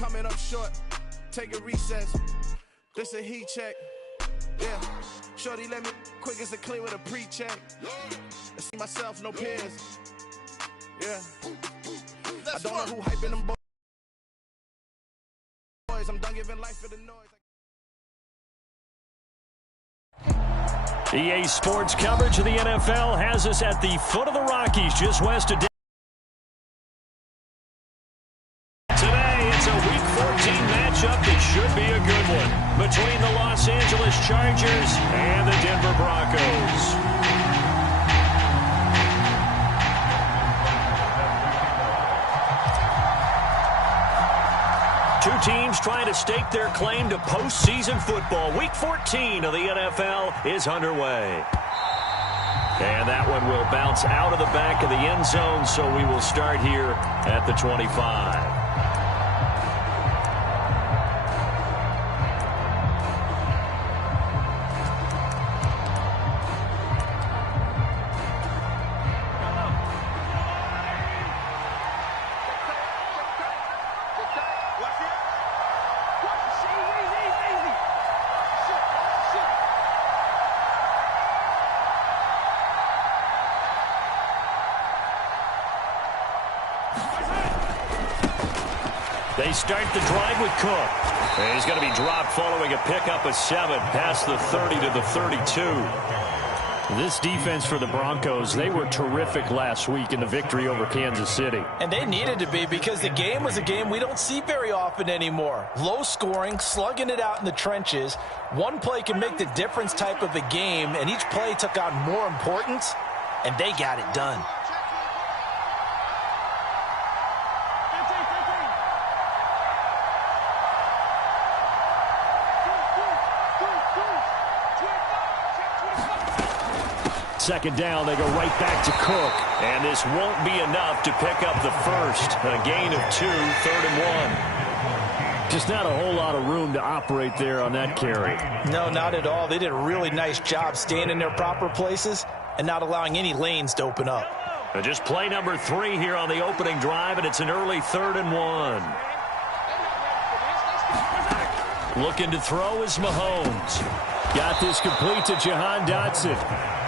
coming up short. Take a recess. This a heat check. Yeah. Shorty let me quick as a clean with a pre-check. I see myself, no peers. Yeah. I don't know who hyping them boys. I'm done giving life for the noise. EA Sports coverage of the NFL has us at the foot of the Rockies, just west of Denver. Today, it's a Week 14 matchup that should be a good one between the Los Angeles Chargers and the Denver Broncos. Two teams trying to stake their claim to postseason football. Week 14 of the NFL is underway. And that one will bounce out of the back of the end zone, so we will start here at the 25. They start the drive with Cook. And he's going to be dropped following a pickup of 7 past the 30 to the 32. This defense for the Broncos, they were terrific last week in the victory over Kansas City. And they needed to be, because the game was a game we don't see very often anymore. Low scoring, slugging it out in the trenches. One play can make the difference type of a game, and each play took on more importance, and they got it done. Second down, they go right back to Cook. And this won't be enough to pick up the first. A gain of 2, 3rd and 1. Just not a whole lot of room to operate there on that carry. No, not at all. They did a really nice job staying in their proper places and not allowing any lanes to open up. Just play number 3 here on the opening drive, and it's an early 3rd and 1. Looking to throw is Mahomes. Got this complete to Jahan Dotson.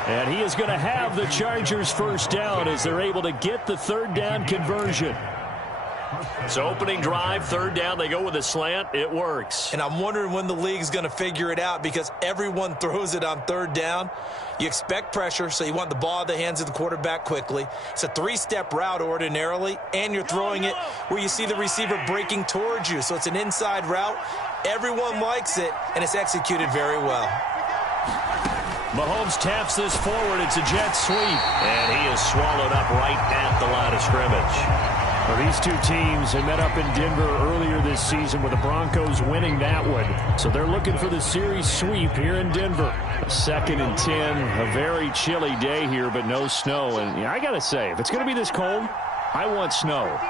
And he is going to have the Chargers first down as they're able to get the 3rd down conversion. So opening drive, 3rd down, they go with a slant. It works. And I'm wondering when the league's going to figure it out, because everyone throws it on 3rd down. You expect pressure, so you want the ball in the hands of the quarterback quickly. It's a 3-step route ordinarily, and you're throwing it where you see the receiver breaking towards you. So it's an inside route. Everyone likes it, and it's executed very well. Mahomes taps this forward. It's a jet sweep. And he is swallowed up right at the line of scrimmage. Well, these two teams have met up in Denver earlier this season with the Broncos winning that one. So they're looking for the series sweep here in Denver. 2nd and 10. A very chilly day here, but no snow. And I got to say, if it's going to be this cold, I want snow.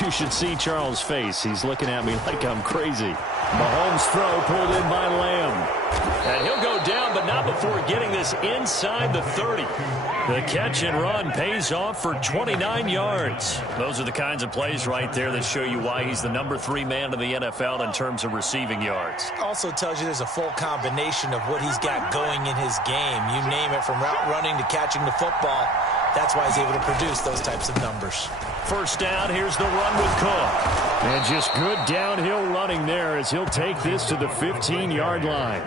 You should see Charles' face. He's looking at me like I'm crazy. Mahomes' throw pulled in by Lamb. And he'll go down, but not before getting this inside the 30. The catch and run pays off for 29 yards. Those are the kinds of plays right there that show you why he's the number 3 man in the NFL in terms of receiving yards. Also tells you there's a full combination of what he's got going in his game. You name it, from route running to catching the football. That's why he's able to produce those types of numbers. First down, here's the run with Cook. And just good downhill running there as he'll take this to the 15-yard line.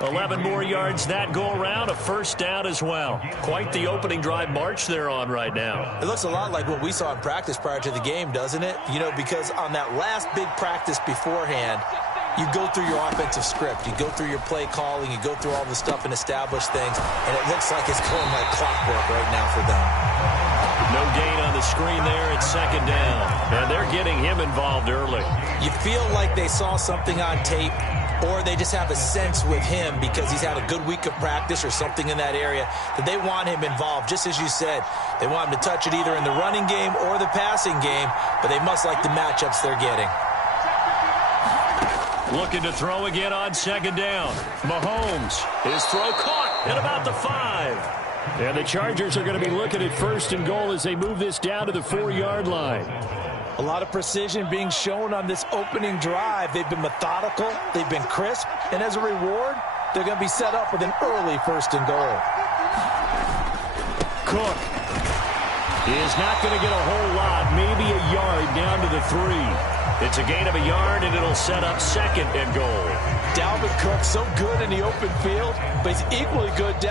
11 more yards that go around, a first down as well. Quite the opening drive march they're on right now. It looks a lot like what we saw in practice prior to the game, doesn't it? You know, because on that last big practice beforehand, you go through your offensive script. You go through your play calling. You go through all the stuff and establish things. And it looks like it's going like clockwork right now for them. No gain on the screen there at 2nd down. And they're getting him involved early. You feel like they saw something on tape, or they just have a sense with him because he's had a good week of practice or something in that area that they want him involved. Just as you said, they want him to touch it either in the running game or the passing game, but they must like the matchups they're getting. Looking to throw again on 2nd down. Mahomes, his throw caught at about the 5. And the Chargers are going to be looking at 1st and goal as they move this down to the 4-yard line. A lot of precision being shown on this opening drive. They've been methodical, they've been crisp, and as a reward, they're going to be set up with an early 1st and goal. Cook is not going to get a whole lot, maybe a yard down to the 3. It's a gain of a yard, and it'll set up 2nd and goal. Dalvin Cook, so good in the open field, but he's equally good down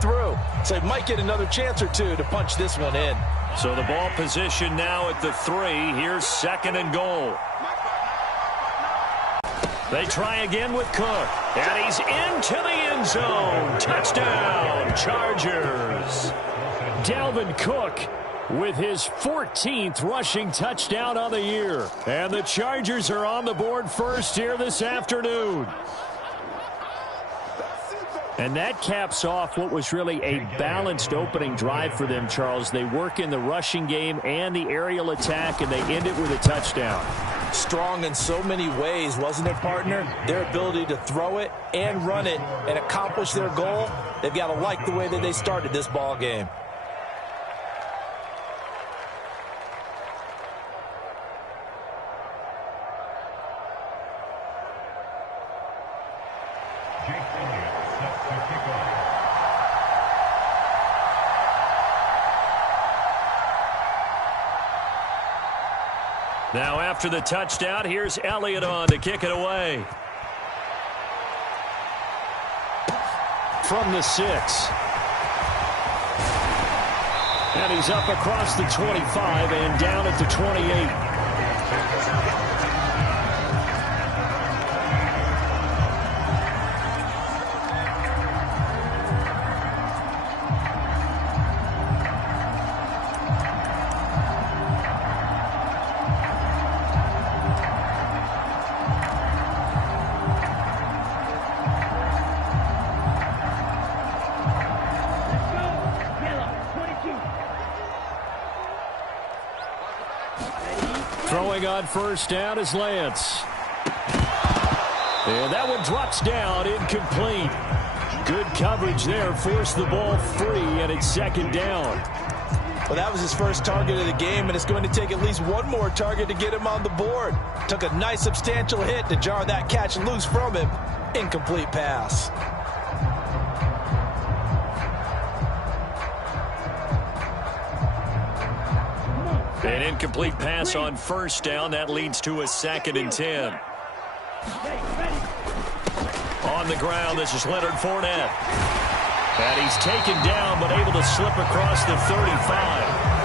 through. So he might get another chance or two to punch this one in. So the ball position now at the 3. Here's 2nd and goal. They try again with Cook. And he's into the end zone. Touchdown, Chargers. Dalvin Cook with his 14th rushing touchdown on the year. And the Chargers are on the board first here this afternoon. And that caps off what was really a balanced opening drive for them, Charles. They work in the rushing game and the aerial attack, and they end it with a touchdown. Strong in so many ways, wasn't it, partner? Their ability to throw it and run it and accomplish their goal, they've got to like the way that they started this ball game. Now after the touchdown, here's Elliott on to kick it away. From the 6. And he's up across the 25 and down at the 28. Throwing on 1st down is Lance. And that one drops down, incomplete. Good coverage there, forced the ball free, and it's 2nd down. Well, that was his first target of the game, and it's going to take at least one more target to get him on the board. Took a nice substantial hit to jar that catch loose from him. Incomplete pass. An incomplete pass on 1st down. That leads to a 2nd and 10. On the ground, this is Leonard Fournette. And he's taken down, but able to slip across the 35.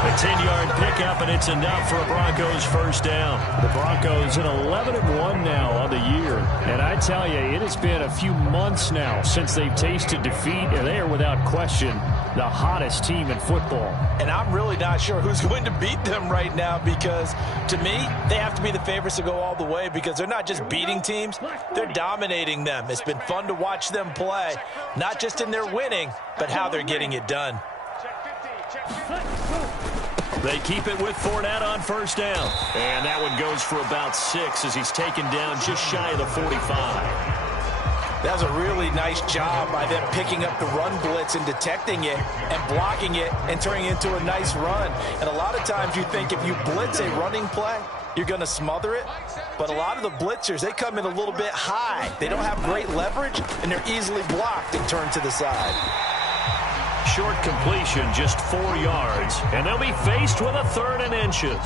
A 10-yard pickup, and it's enough for a Broncos 1st down. The Broncos at 11-1 now on the year. And I tell you, it has been a few months now since they've tasted defeat, and they are without question the hottest team in football. And I'm really not sure who's going to beat them right now, because to me, they have to be the favorites to go all the way, because they're not just beating teams, they're dominating them. It's been fun to watch them play, not just in their winning, but how they're getting it done. They keep it with Fournette on 1st down. And that one goes for about 6 as he's taken down just shy of the 45. That was a really nice job by them picking up the run blitz and detecting it and blocking it and turning it into a nice run. And a lot of times you think if you blitz a running play, you're going to smother it. But a lot of the blitzers, they come in a little bit high. They don't have great leverage, and they're easily blocked and turned to the side. Short completion, just 4 yards. And they'll be faced with a 3rd and inches.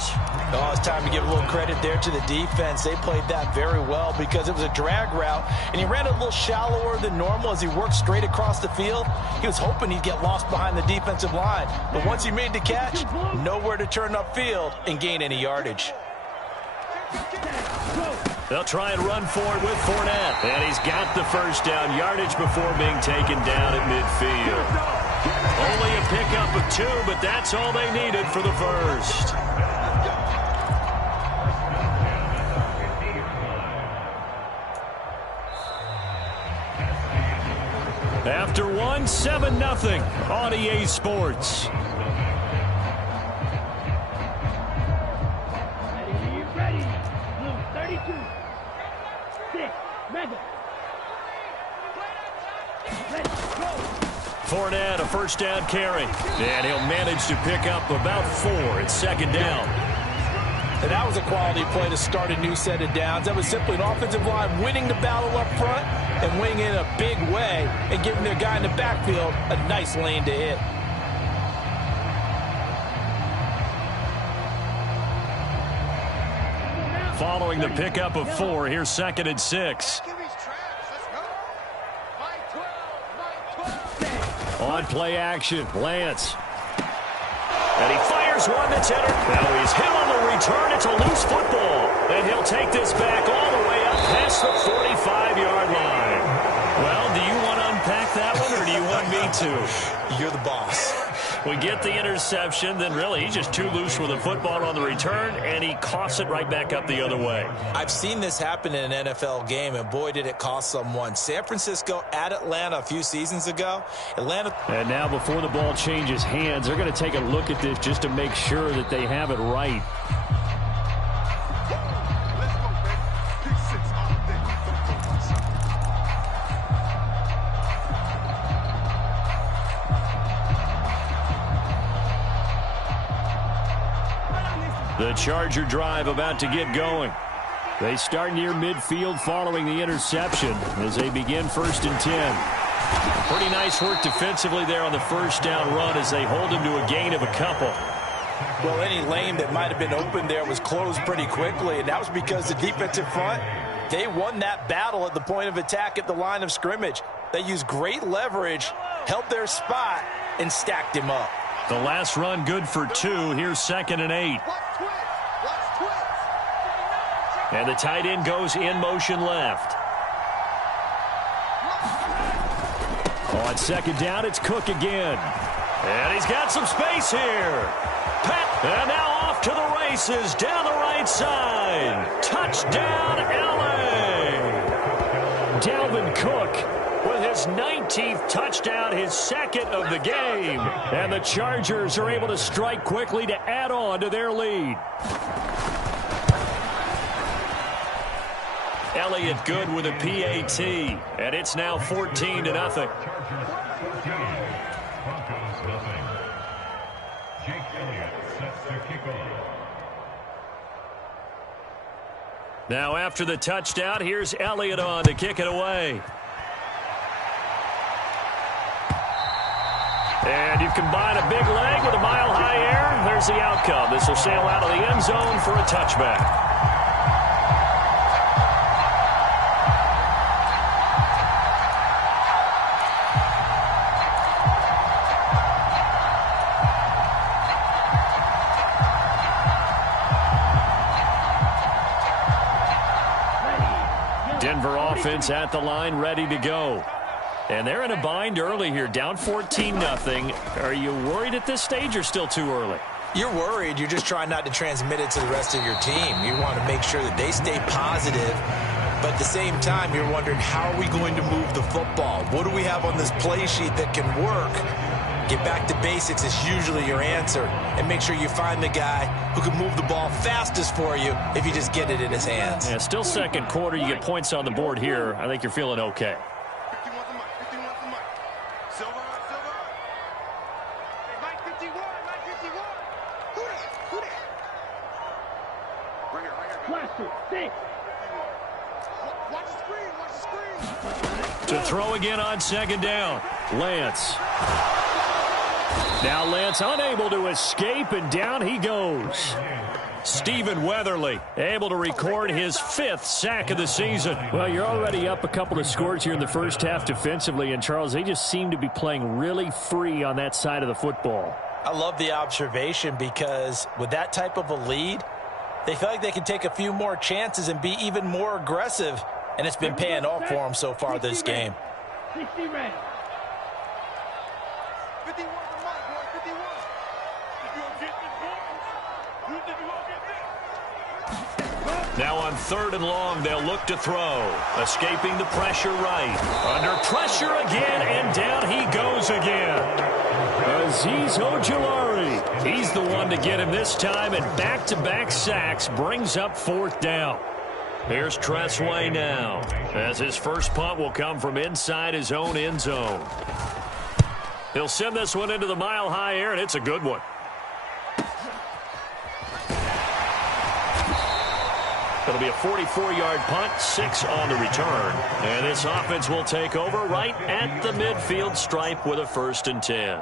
Oh, it's time to give a little credit there to the defense. They played that very well because it was a drag route, and he ran a little shallower than normal as he worked straight across the field. He was hoping he'd get lost behind the defensive line. But once he made the catch, nowhere to turn upfield and gain any yardage. They'll try and run forward with Fournette. And he's got the 1st down yardage before being taken down at midfield. Only a pickup of 2, but that's all they needed for the 1st. After 1, 7-0 on EA Sports. Ready. Blue 32. 6. Mega. Let's go. Fournette, a first down carry. And he'll manage to pick up about 4. It's second down. And that was a quality play to start a new set of downs. That was simply an offensive line winning the battle up front and winning it in a big way and giving their guy in the backfield a nice lane to hit. Following the pickup of 4, here's second and 6. On play action, Lance. And he fires one that's entered. Now he's hit on the return. It's a loose football. And he'll take this back all the way up past the 45-yard line. Well, do you want to unpack that one, or do you want me to? You're the boss. We get the interception, then really he's just too loose with the football on the return, and he coughs it right back up the other way. I've seen this happen in an NFL game, and boy, did it cost someone. San Francisco at Atlanta a few seasons ago. And now before the ball changes hands, they're going to take a look at this just to make sure that they have it right. The Charger drive about to get going. They start near midfield following the interception as they begin 1st and 10. Pretty nice work defensively there on the first down run as they hold him to a gain of a couple. Well, any lane that might have been open there was closed pretty quickly, and that was because the defensive front, they won that battle at the point of attack at the line of scrimmage. They used great leverage, held their spot, and stacked him up. The last run good for 2. Here's 2nd and 8. And the tight end goes in motion left. On 2nd down, it's Cook again. And he's got some space here. And now off to the races down the right side. Touchdown, L.A. Dalvin Cook with his 19th touchdown, his 2nd of the game. And the Chargers are able to strike quickly to add on to their lead. Elliott good with a PAT, and it's now 14-0. Now after the touchdown, here's Elliott on to kick it away. And you combine a big leg with a mile-high air. There's the outcome. This will sail out of the end zone for a touchback. Denver offense at the line, ready to go. And they're in a bind early here, down 14-0. Are you worried at this stage or still too early? You're worried. You're just trying not to transmit it to the rest of your team. You want to make sure that they stay positive. But at the same time, you're wondering, how are we going to move the football? What do we have on this play sheet that can work? Get back to basics is usually your answer. And make sure you find the guy who can move the ball fastest for you if you just get it in his hands. Yeah, still second quarter. You get points on the board here. I think you're feeling okay. To throw again on 2nd down. Lance. Now Lance unable to escape, and down he goes. Stephen Weatherly able to record his 5th sack of the season. Well, you're already up a couple of scores here in the first half defensively, and Charles, they just seem to be playing really free on that side of the football. I love the observation, because with that type of a lead, they feel like they can take a few more chances and be even more aggressive, and it's been paying off for them so far this game. 60 ready. 51. Now on 3rd and long, they'll look to throw. Escaping the pressure right. Under pressure again, and down he goes again. Azeez Ojulari. He's the one to get him this time, and back-to-back sacks brings up 4th down. Here's Tressway now, as his first punt will come from inside his own end zone. He'll send this one into the mile-high air, and it's a good one. It'll be a 44-yard punt, 6 on the return. And this offense will take over right at the midfield stripe with a 1st and 10.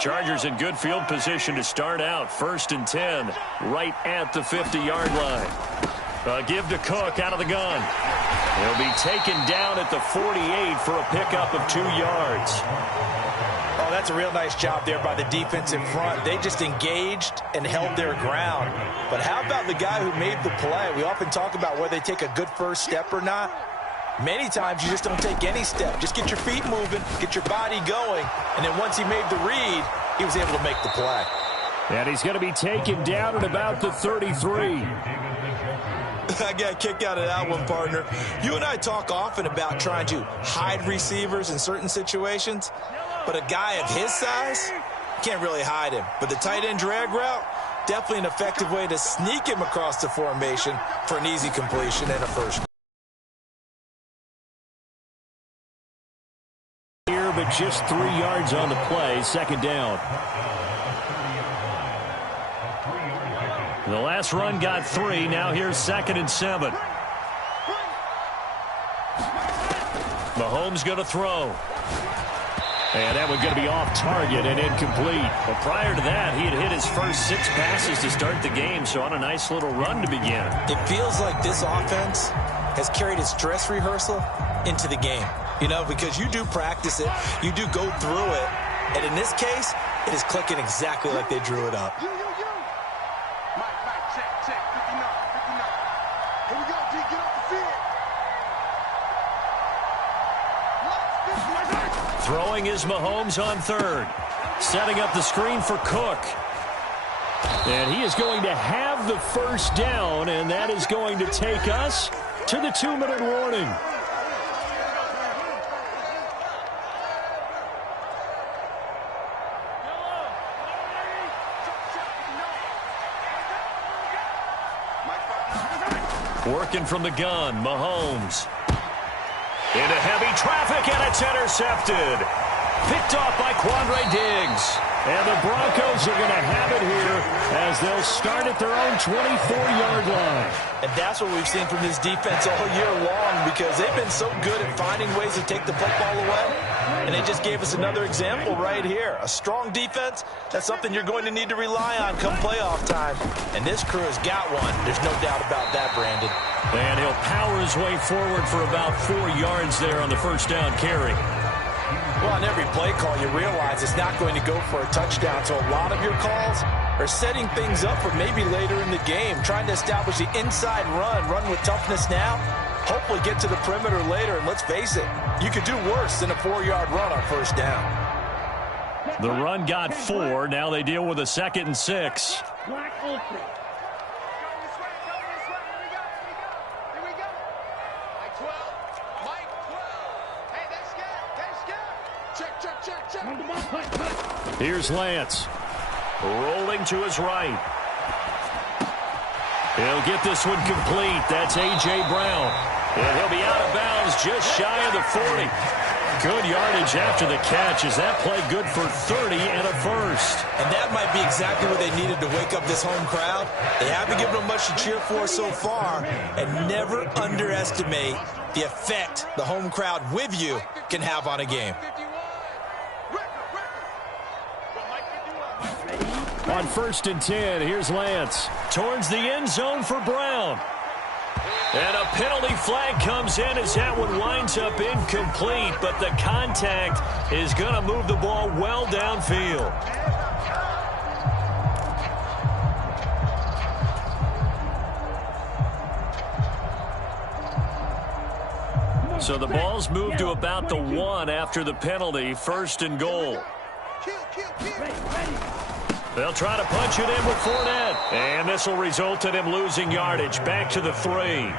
Chargers in good field position to start out. 1st and 10 right at the 50-yard line. Give to Cook out of the gun. He'll be taken down at the 48 for a pickup of 2 yards. Oh, that's a real nice job there by the defense in front. They just engaged and held their ground. But how about the guy who made the play? We often talk about whether they take a good first step or not. Many times you just don't take any step. Just get your feet moving, get your body going, and then once he made the read, he was able to make the play. And he's going to be taken down at about the 33. I got a kick out of that one, partner. You and I talk often about trying to hide receivers in certain situations, but a guy of his size, can't really hide him. But the tight end drag route, definitely an effective way to sneak him across the formation for an easy completion and a first. Here, but just 3 yards on the play, 2nd down. The last run got 3. Now here's 2nd and 7. Mahomes going to throw. And that one's going to be off target and incomplete. But prior to that, he had hit his first 6 passes to start the game, so on a nice little run to begin. It feels like this offense has carried its dress rehearsal into the game. You know, because you do practice it, you do go through it, and in this case, it is clicking exactly like they drew it up. Throwing is Mahomes on 3rd. Setting up the screen for Cook. And he is going to have the 1st down, and that is going to take us to the 2-minute warning. Working from the gun, Mahomes. Into heavy traffic, and it's intercepted. Picked off by Quandre Diggs. And the Broncos are going to have it here as they'll start at their own 24-yard line. And that's what we've seen from this defense all year long, because they've been so good at finding ways to take the football away. And they just gave us another example right here. A strong defense, that's something you're going to need to rely on come playoff time. And this crew has got one. There's no doubt about that, Brandon. And he'll power his way forward for about 4 yards there on the 1st down carry. Well, on every play call, you realize it's not going to go for a touchdown. So a lot of your calls are setting things up for maybe later in the game, trying to establish the inside run with toughness now, hopefully get to the perimeter later. And let's face it, you could do worse than a 4-yard run on 1st down. The run got 4. Now they deal with a 2nd and 6. Black Ultra. Here's Lance. Rolling to his right. He'll get this one complete. That's A.J. Brown. And he'll be out of bounds just shy of the 40. Good yardage after the catch. Is that play good for 30 and a 1st? And that might be exactly what they needed to wake up this home crowd. They haven't given them much to cheer for so far. And never underestimate the effect the home crowd with you can have on a game. On 1st and 10, here's Lance. Towards the end zone for Brown. And a penalty flag comes in as that one winds up incomplete, but the contact is going to move the ball well downfield. So the ball's moved to about the 1 after the penalty, 1st and goal. They'll try to punch it in with Fournette. And this will result in him losing yardage back to the 3.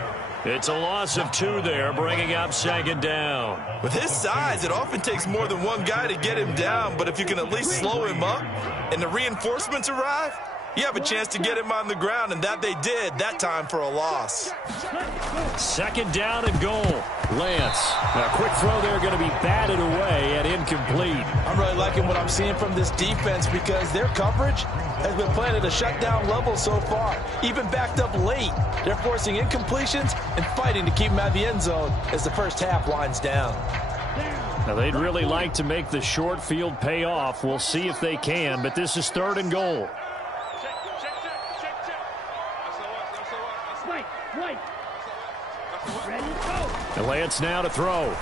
It's a loss of 2 there, bringing up 2nd down. With his size, it often takes more than one guy to get him down, but if you can at least slow him up and the reinforcements arrive, You have a chance to get him on the ground, and that they did, that time for a loss. Second down and goal. Lance. A quick throw there going to be batted away and incomplete. I'm really liking what I'm seeing from this defense because their coverage has been playing at a shutdown level so far. Even backed up late. They're forcing incompletions and fighting to keep them out of the end zone as the first half winds down. Now, they'd really like to make the short field pay off. We'll see if they can, but this is third and goal. And Lance now to throw.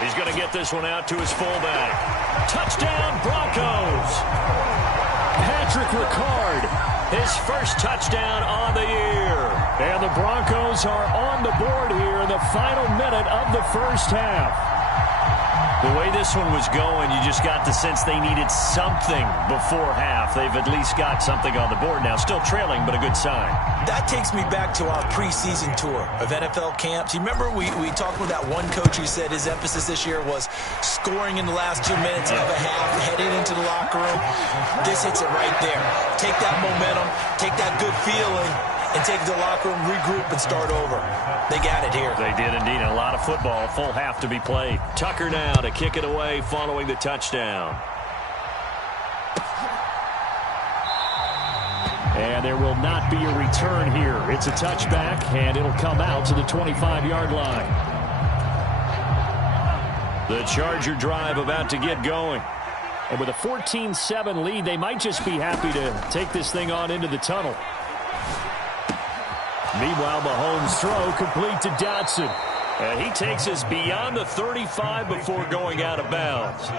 He's going to get this one out to his fullback. Touchdown, Broncos! Patrick Ricard, his first touchdown on the year. And the Broncos are on the board here in the final minute of the first half. The way this one was going, you just got the sense they needed something before half. They've at least got something on the board now. Still trailing, but a good sign. That takes me back to our preseason tour of NFL camps. You remember we talked with that one coach who said his emphasis this year was scoring in the last 2 minutes of a half, heading into the locker room. This hits it right there. Take that momentum, take that good feeling, and take it to the locker room, regroup, and start over. They got it here. They did indeed. A lot of football, full half to be played. Tucker now to kick it away following the touchdown. And there will not be a return here. It's a touchback, and it'll come out to the 25-yard line. The Charger drive about to get going. And with a 14-7 lead, they might just be happy to take this thing on into the tunnel. Meanwhile, Mahomes' throw complete to Dotson. And he takes us beyond the 35 before going out of bounds.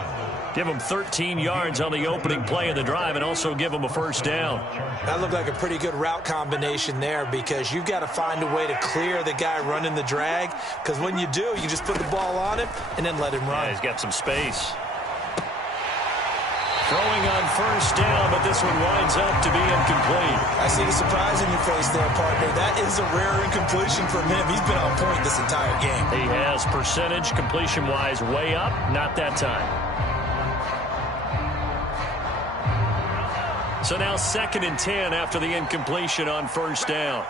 Give him 13 yards on the opening play of the drive and also give him a first down. That looked like a pretty good route combination there because you've got to find a way to clear the guy running the drag. Because when you do, you just put the ball on him and then let him run. Yeah, he's got some space. Throwing on first down, but this one winds up to be incomplete. I see the surprise in your face there, partner. That is a rare incompletion from him. He's been on point this entire game. He has percentage completion-wise way up, not that time. So now 2nd and 10 after the incompletion on first down.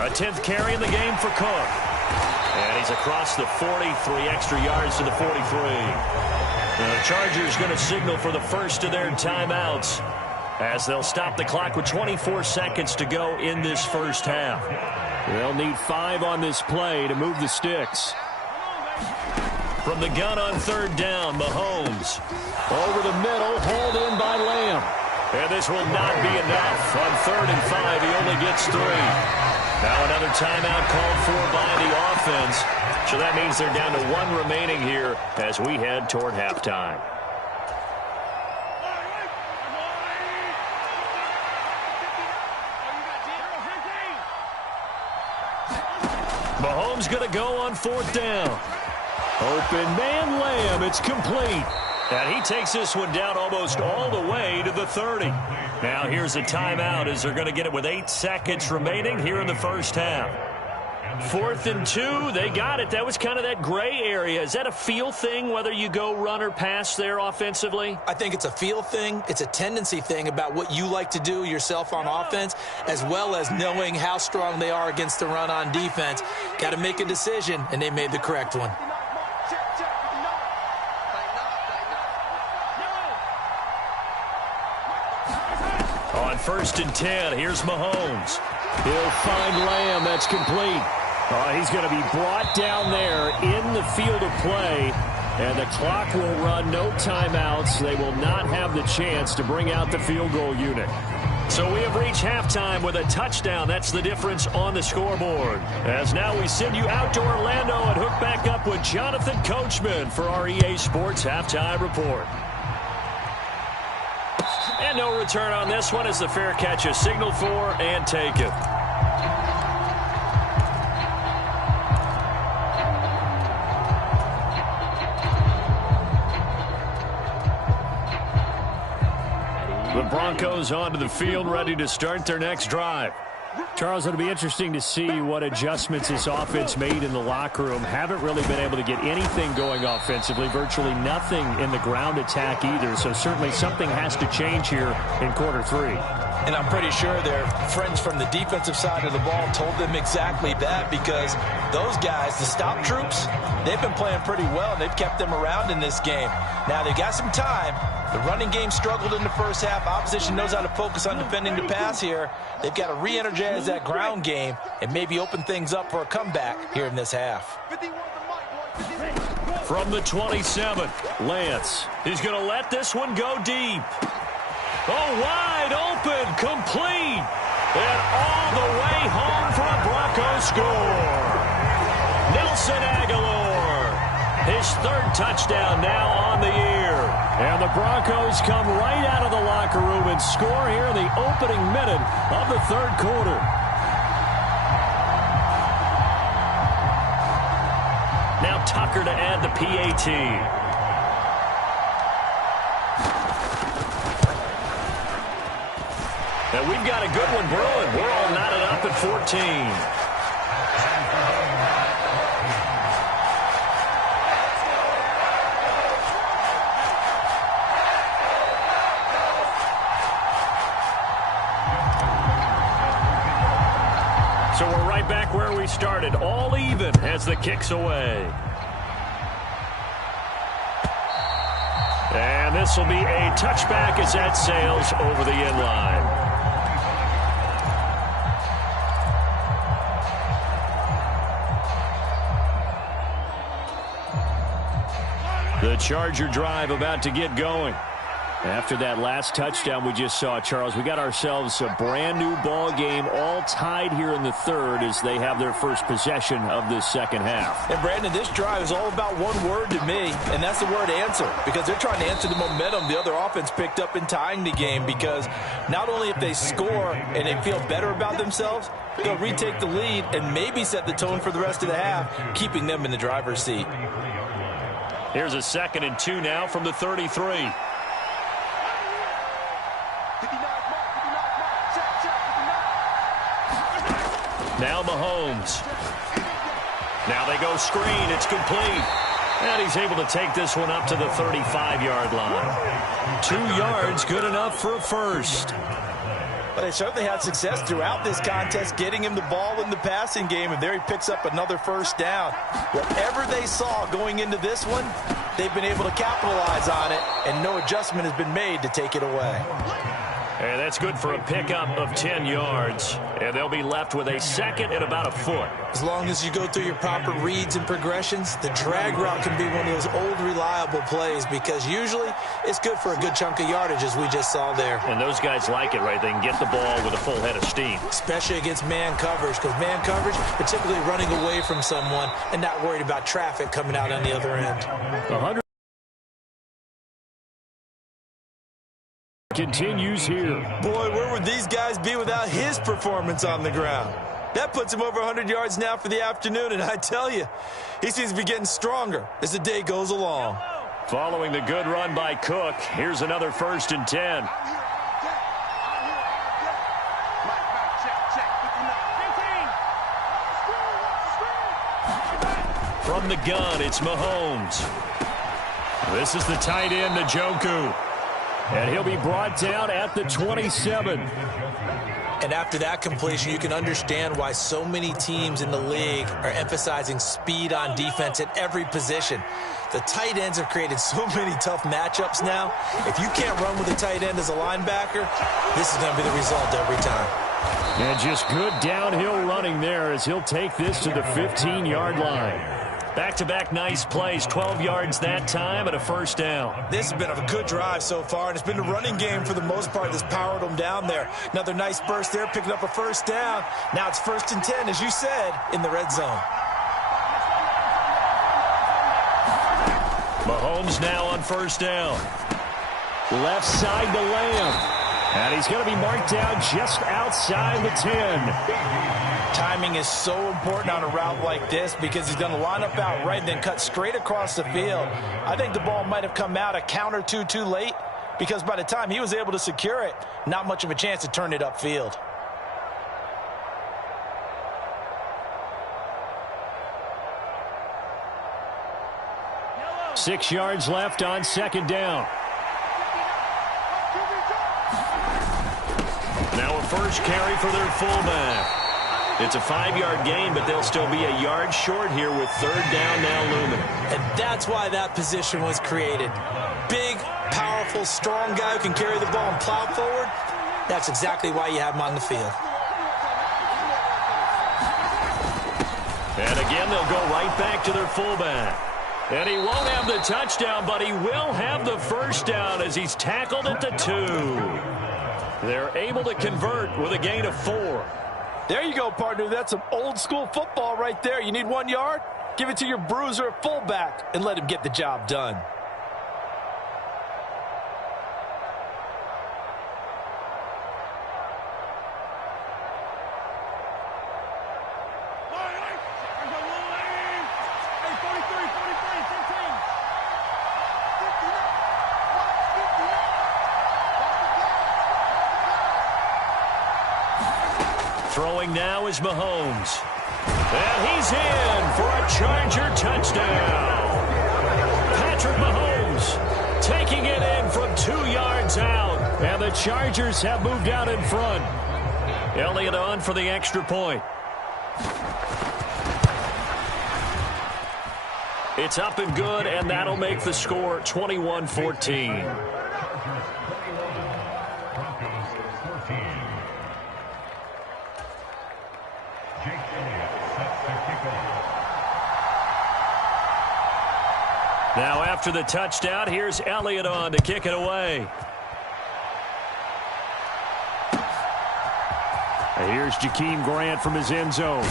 A 10th carry in the game for Cook. And he's across the 40, 3 extra yards to the 43. The Chargers going to signal for the first of their timeouts as they'll stop the clock with 24 seconds to go in this first half. They'll need 5 on this play to move the sticks. From the gun on third down, Mahomes. Over the middle, hauled in by Lamb. And this will not be enough. On 3rd and 5, he only gets 3. Now another timeout called for by the offense. So that means they're down to 1 remaining here as we head toward halftime. Mahomes going to go on 4th down. Open man Lamb. It's complete. And he takes this one down almost all the way to the 30. Now here's a timeout as they're going to get it with 8 seconds remaining here in the first half. 4th and 2, they got it. That was kind of that gray area. Is that a feel thing, whether you go run or pass there offensively? I think it's a feel thing. It's a tendency thing about what you like to do yourself on offense, as well as knowing how strong they are against the run on defense. Got to make a decision, and they made the correct one. On 1st and 10, here's Mahomes. He'll find Lamb. That's complete. He's going to be brought down there in the field of play, and the clock will run. No timeouts. They will not have the chance to bring out the field goal unit. So we have reached halftime with a touchdown. That's the difference on the scoreboard. As now we send you out to Orlando and hook back up with Jonathan Coachman for our EA Sports Halftime Report. And no return on this one as the fair catch is signaled for and taken. The Broncos onto the field ready to start their next drive. Charles, it'll be interesting to see what adjustments this offense made in the locker room. Haven't really been able to get anything going offensively, virtually nothing in the ground attack either. So certainly something has to change here in quarter 3. And I'm pretty sure their friends from the defensive side of the ball told them exactly that, because those guys, the stop troops, they've been playing pretty well, and they've kept them around in this game. Now, they've got some time. The running game struggled in the first half. Opposition knows how to focus on defending the pass here. They've got to re-energize that ground game and maybe open things up for a comeback here in this half. From the 27, Lance. He's going to let this one go deep. Oh, wide open, complete, and all the way home for a Broncos score. Nelson Aguilar, his 3rd touchdown now on the year. And the Broncos come right out of the locker room and score here in the opening minute of the 3rd quarter. Now Tucker to add the PAT. And we've got a good one brewing. We're all knotted up at 14. So we're right back where we started, all even as the kick's away. And this will be a touchback as that sails over the end line. The Charger drive about to get going. After that last touchdown we just saw, Charles, we got ourselves a brand new ball game, all tied here in the 3rd as they have their first possession of this second half. And Brandon, this drive is all about one word to me, and that's the word answer, because they're trying to answer the momentum the other offense picked up in tying the game, because not only if they score and they feel better about themselves, they'll retake the lead and maybe set the tone for the rest of the half, keeping them in the driver's seat. Here's a 2nd and 2 now from the 33. Now Mahomes. Now they go screen. It's complete. And he's able to take this one up to the 35-yard line. 2 yards, good enough for a first. But they certainly had success throughout this contest, getting him the ball in the passing game, and there he picks up another first down. Whatever they saw going into this one, they've been able to capitalize on it, and no adjustment has been made to take it away. And that's good for a pickup of 10 yards. And they'll be left with a 2nd and about a foot. As long as you go through your proper reads and progressions, the drag route can be one of those old reliable plays, because usually it's good for a good chunk of yardage, as we just saw there. And those guys like it, right? They can get the ball with a full head of steam. Especially against man coverage, because man coverage, particularly running away from someone and not worried about traffic coming out on the other end. 100 continues here. Boy, where would these guys be without his performance on the ground? That puts him over 100 yards now for the afternoon, and I tell you, he seems to be getting stronger as the day goes along. Following the good run by Cook, here's another 1st and 10. From the gun, it's Mahomes. This is the tight end, Njoku. And he'll be brought down at the 27. And after that completion, you can understand why so many teams in the league are emphasizing speed on defense at every position. The tight ends have created so many tough matchups now. If you can't run with a tight end as a linebacker, this is going to be the result every time. And just good downhill running there as he'll take this to the 15-yard line. Back-to-back nice plays, 12 yards that time and a first down. This has been a good drive so far, and it's been the running game for the most part that's powered them down there. Another nice burst there, picking up a first down. Now it's 1st and 10, as you said, in the red zone. Mahomes now on first down. Left side to Lamb. And he's going to be marked down just outside the 10. Timing is so important on a route like this, because he's going to line up out right and then cut straight across the field. I think the ball might have come out a count or two too late, because by the time he was able to secure it, not much of a chance to turn it upfield. 6 yards left on second down. Now a first carry for their fullback. It's a 5-yard gain, but they'll still be a yard short here with third down now looming. And that's why that position was created. Big, powerful, strong guy who can carry the ball and plow forward. That's exactly why you have him on the field. And again, they'll go right back to their fullback. And he won't have the touchdown, but he will have the first down as he's tackled at the 2. They're able to convert with a gain of 4. There you go, partner. That's some old-school football right there. You need 1 yard? Give it to your bruiser fullback and let him get the job done. Throwing now is Mahomes. And he's in for a Charger touchdown. Patrick Mahomes taking it in from 2 yards out. And the Chargers have moved out in front. Elliott on for the extra point. It's up and good, and that'll make the score 21-14. Now after the touchdown, here's Elliott on to kick it away. And here's Jakeem Grant from his end zone.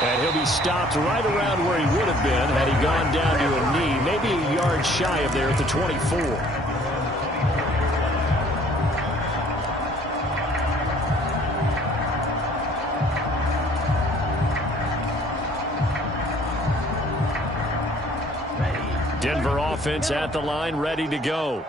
And he'll be stopped right around where he would have been had he gone down to a knee, maybe a yard shy of there at the 24. Denver offense at the line, ready to go.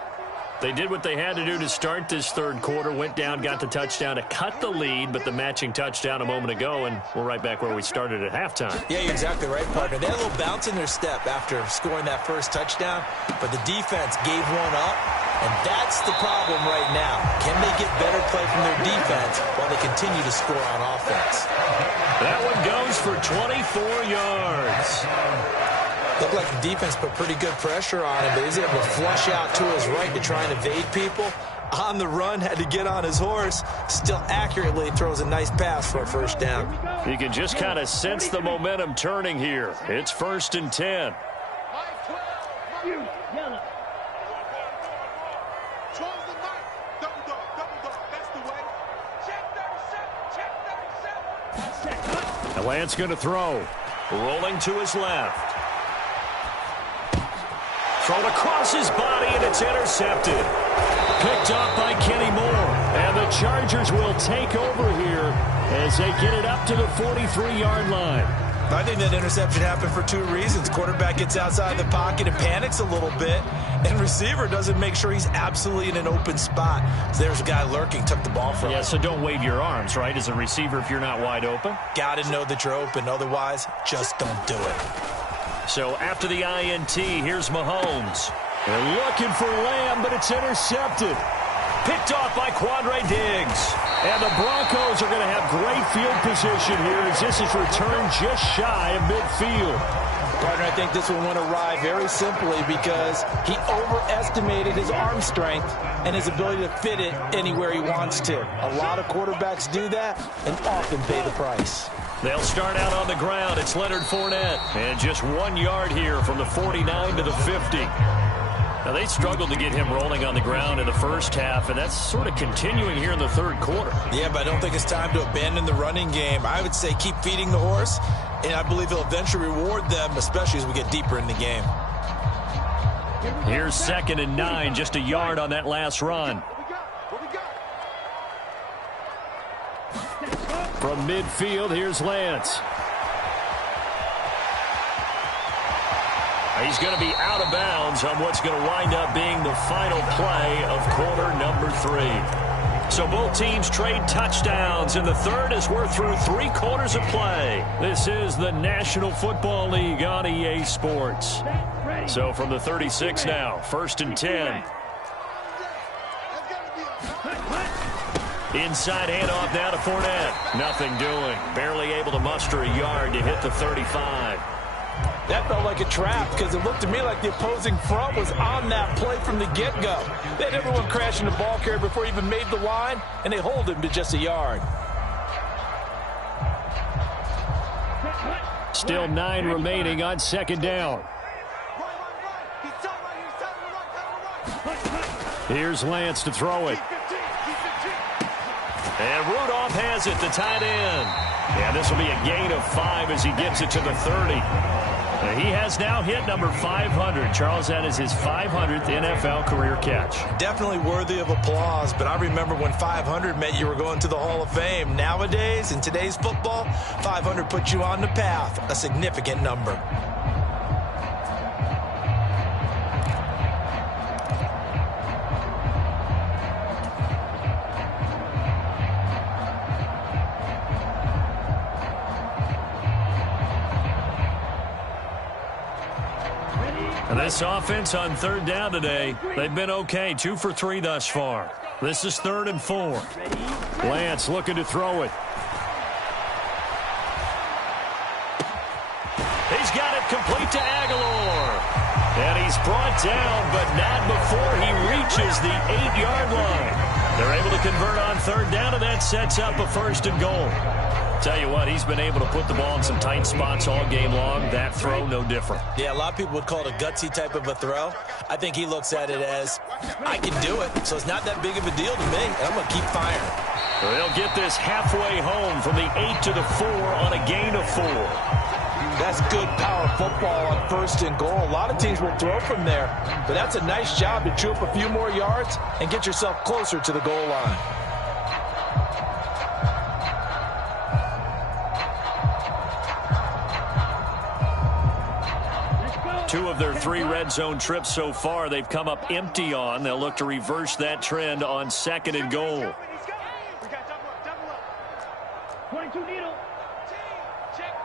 They did what they had to do to start this third quarter, went down, got the touchdown to cut the lead, but the matching touchdown a moment ago, and we're right back where we started at halftime. Yeah, you're exactly right, partner. They had a little bounce in their step after scoring that first touchdown, but the defense gave one up, and that's the problem right now. Can they get better play from their defense while they continue to score on offense? That one goes for 24 yards. Looked like the defense put pretty good pressure on him, but he was able to flush out to his right to try and evade people. On the run, had to get on his horse. Still accurately throws a nice pass for a first down. You can just kind of sense the momentum turning here. It's 1st and 10. And Lance going to throw. Rolling to his left. Thrown across his body, and it's intercepted. Picked up by Kenny Moore. And the Chargers will take over here as they get it up to the 43-yard line. I think that interception happened for 2 reasons. Quarterback gets outside the pocket and panics a little bit, and receiver doesn't make sure he's absolutely in an open spot. So there's a guy lurking, took the ball from him. Yeah, so don't wave your arms, right, as a receiver if you're not wide open? Got to know that you're open. Otherwise, just don't do it. So after the INT, here's Mahomes. They're looking for Lamb, but it's intercepted. Picked off by Quandre Diggs. And the Broncos are going to have great field position here as this is returned just shy of midfield. Partner, I think this one went awry very simply because he overestimated his arm strength and his ability to fit it anywhere he wants to. A lot of quarterbacks do that and often pay the price. They'll start out on the ground. It's Leonard Fournette. And just 1 yard here from the 49 to the 50. Now, they struggled to get him rolling on the ground in the first half, and that's sort of continuing here in the third quarter. Yeah, but I don't think it's time to abandon the running game. I would say keep feeding the horse, and I believe he'll eventually reward them, especially as we get deeper in the game. Here's 2nd and 9, just a yard on that last run. From midfield, here's Lance. He's going to be out of bounds on what's going to wind up being the final play of quarter number 3. So both teams trade touchdowns in the third as we're through 3 quarters of play. This is the National Football League on EA Sports. So from the 36 now, 1st and 10. Inside handoff now to Fournette. Nothing doing. Barely able to muster a yard to hit the 35. That felt like a trap because it looked to me like the opposing front was on that play from the get-go. They had everyone crashing the ball carrier before he even made the line, and they hold him to just a yard. Still 9 remaining on 2nd down. Here's Lance to throw it. And Rudolph has it, the tight end. Yeah, this will be a gain of 5 as he gets it to the 30. He has now hit number 500. Charles, that is his 500th NFL career catch. Definitely worthy of applause, but I remember when 500 meant you were going to the Hall of Fame. Nowadays, in today's football, 500 puts you on the path, a significant number. This offense on 3rd down today, they've been okay. 2 for 3 thus far. This is 3rd and 4. Lance looking to throw it. He's got it complete to Aguilar. And he's brought down, but not before he reaches the 8-yard line. They're able to convert on 3rd down, and that sets up a 1st and goal. Tell you what, he's been able to put the ball in some tight spots all game long. That throw, no different. Yeah, a lot of people would call it a gutsy type of a throw. I think he looks at it as, I can do it, so it's not that big of a deal to me, and I'm going to keep firing. They'll get this halfway home from the 8 to the 4 on a gain of 4. That's good power football on 1st and goal. A lot of teams will throw from there, but that's a nice job to chew up a few more yards and get yourself closer to the goal line. Two of their 3 red zone trips so far, they've come up empty on. They'll look to reverse that trend on 2nd and goal. We got double up. 22 needle. Check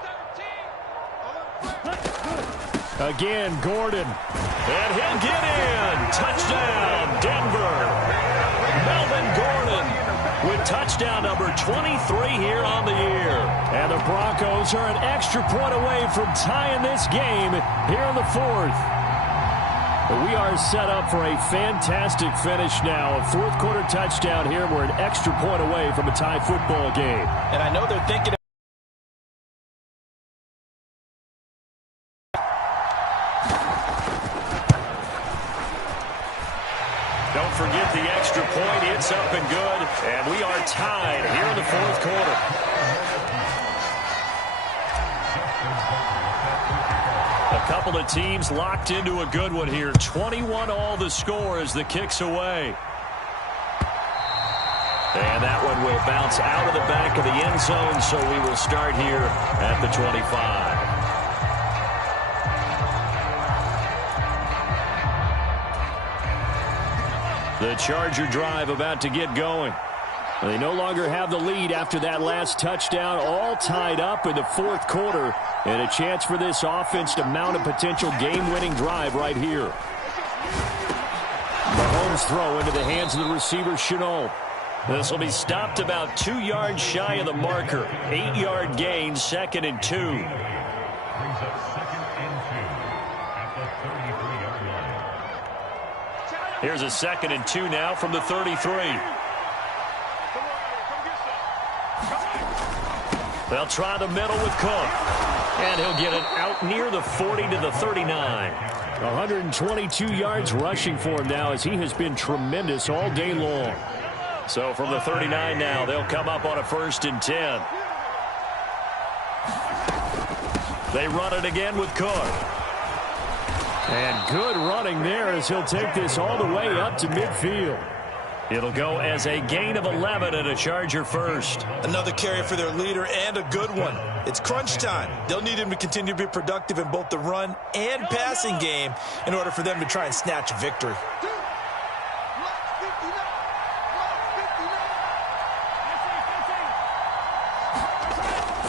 13. Again, Gordon. And he'll get in. Touchdown, Denver. Melvin Gordon with touchdown number 23 here on the year. And the Broncos are an extra point away from tying this game here in the 4th. But we are set up for a fantastic finish now. A 4th quarter touchdown here. We're an extra point away from a tie football game. And I know they're thinking Don't forget the extra point. It's up and good. And we are tied here in the 4th quarter. A couple of teams locked into a good one here. 21 all the score as the kick's away. And that one will bounce out of the back of the end zone, so we will start here at the 25. The Charger drive about to get going. They no longer have the lead after that last touchdown, all tied up in the 4th quarter, and a chance for this offense to mount a potential game-winning drive right here. Mahomes throw into the hands of the receiver, Chenault. This will be stopped about 2 yards shy of the marker. 8-yard gain, 2nd and 2. Brings up 2nd and 2 at the 33-yard line. Here's a 2nd and 2 now from the 33. They'll try the middle with Cook. And he'll get it out near the 40 to the 39. 122 yards rushing for him now as he has been tremendous all day long. So from the 39 now, they'll come up on a 1st and 10. They run it again with Cook. And good running there as he'll take this all the way up to midfield. It'll go as a gain of 11 and a Charger first. Another carry for their leader and a good one. It's crunch time. They'll need him to continue to be productive in both the run and passing game in order for them to try and snatch a victory.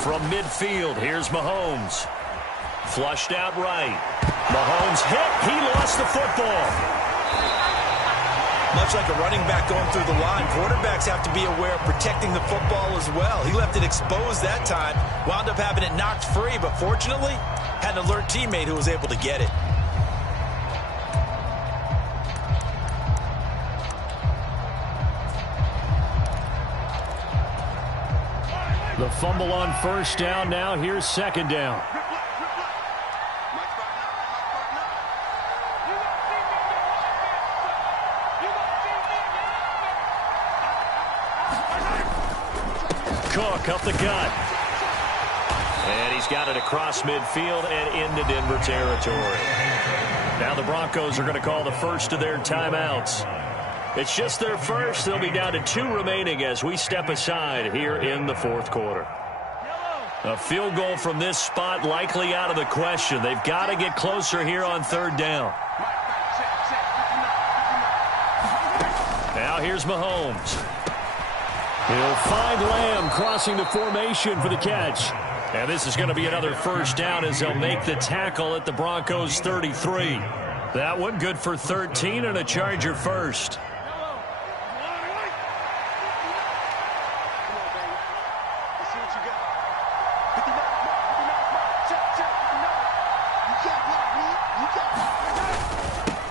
from midfield. Here's Mahomes. Flushed out right. Mahomes hit. He lost the football. Much like a running back going through the line, quarterbacks have to be aware of protecting the football as well. He left it exposed that time, wound up having it knocked free, but fortunately, had an alert teammate who was able to get it. The fumble on first down. Now here's second down. Cook up the gut. And he's got it across midfield and into Denver territory. Now the Broncos are going to call the first of their timeouts. It's just their first. They'll be down to 2 remaining as we step aside here in the fourth quarter. A field goal from this spot likely out of the question. They've got to get closer here on third down. Now here's Mahomes. He'll find Lamb crossing the formation for the catch. And this is going to be another first down as they'll make the tackle at the Broncos 33. That one good for 13 and a Charger first.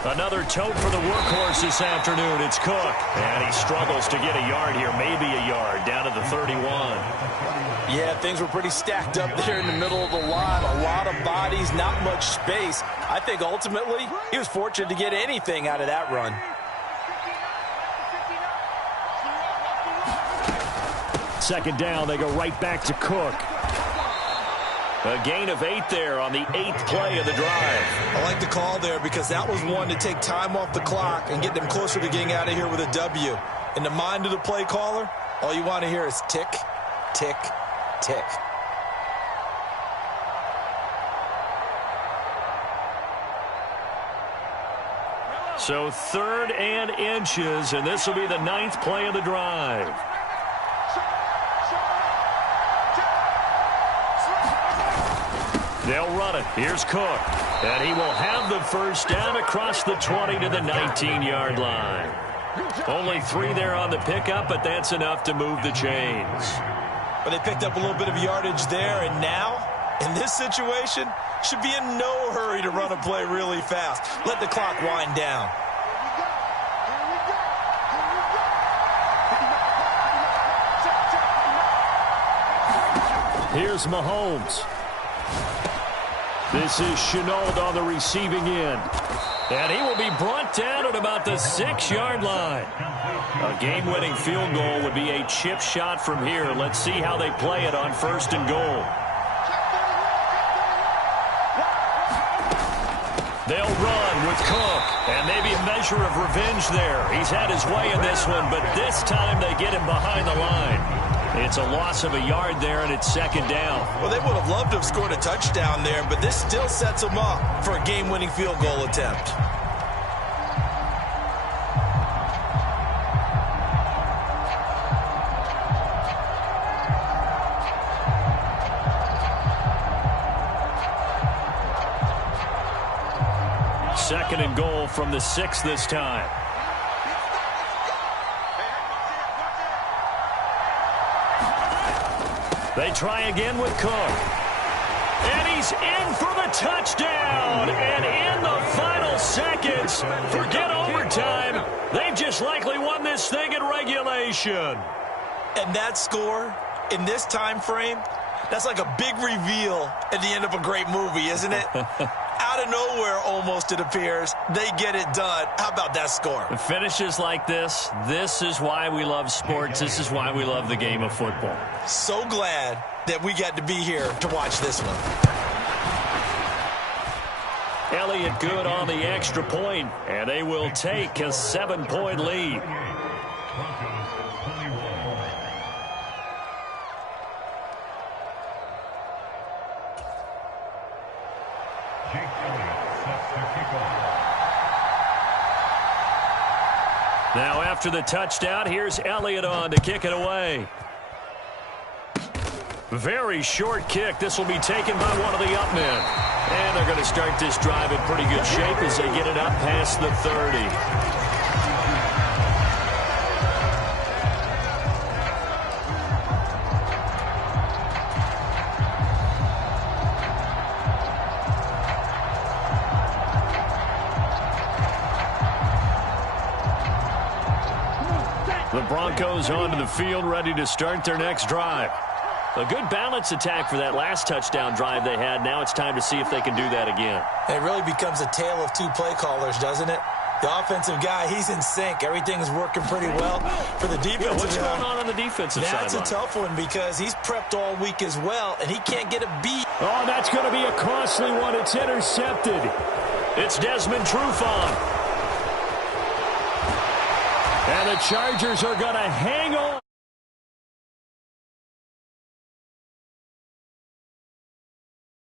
Another tote for the workhorse this afternoon. It's Cook. And he struggles to get a yard here, maybe a yard, down to the 31. Yeah, things were pretty stacked up there in the middle of the line. A lot of bodies, not much space. I think ultimately he was fortunate to get anything out of that run. Second down, they go right back to Cook. A gain of 8 there on the 8th play of the drive. I like the call there because that was one to take time off the clock and get them closer to getting out of here with a W. In the mind of the play caller, all you want to hear is tick, tick, tick. So 3rd and inches, and this will be the 9th play of the drive. They'll run it. Here's Cook. And he will have the first down across the 20 to the 19-yard line. Only 3 there on the pickup, but that's enough to move the chains. But they picked up a little bit of yardage there, and now, in this situation, should be in no hurry to run a play really fast. Let the clock wind down. Here's Mahomes. This is Chenault on the receiving end. And he will be brought down at about the 6-yard line. A game-winning field goal would be a chip shot from here. Let's see how they play it on 1st and goal. They'll run with Cook. And maybe a measure of revenge there. He's had his way in this one, but this time they get him behind the line. It's a loss of a yard there, and it's 2nd down. Well, they would have loved to have scored a touchdown there, but this still sets them up for a game-winning field goal attempt. Second and goal from the 6 this time. They try again with Cook. And he's in for the touchdown. And in the final seconds, forget overtime. They've just likely won this thing in regulation. And that score, in this time frame, that's like a big reveal at the end of a great movie, isn't it? Out of nowhere, almost, it appears, they get it done. How about that score? Finishes like this is why we love sports. This is why we love the game of football. So glad that we got to be here to watch this one. Elliott good on the extra point, and they will take a 7-point lead. Now after the touchdown, here's Elliott on to kick it away. Very short kick. This will be taken by one of the up men. And they're going to start this drive in pretty good shape as they get it up past the 30. The Broncos onto the field, ready to start their next drive. A good balance attack for that last touchdown drive they had. Now it's time to see if they can do that again. It really becomes a tale of two play callers, doesn't it? The offensive guy, he's in sync. Everything's working pretty well for the defensive. What's going on the defensive side? That's a tough one because he's prepped all week as well, and he can't get a beat. Oh, that's going to be a costly one. It's intercepted. It's Desmond Trufant. And the Chargers are going to hang on.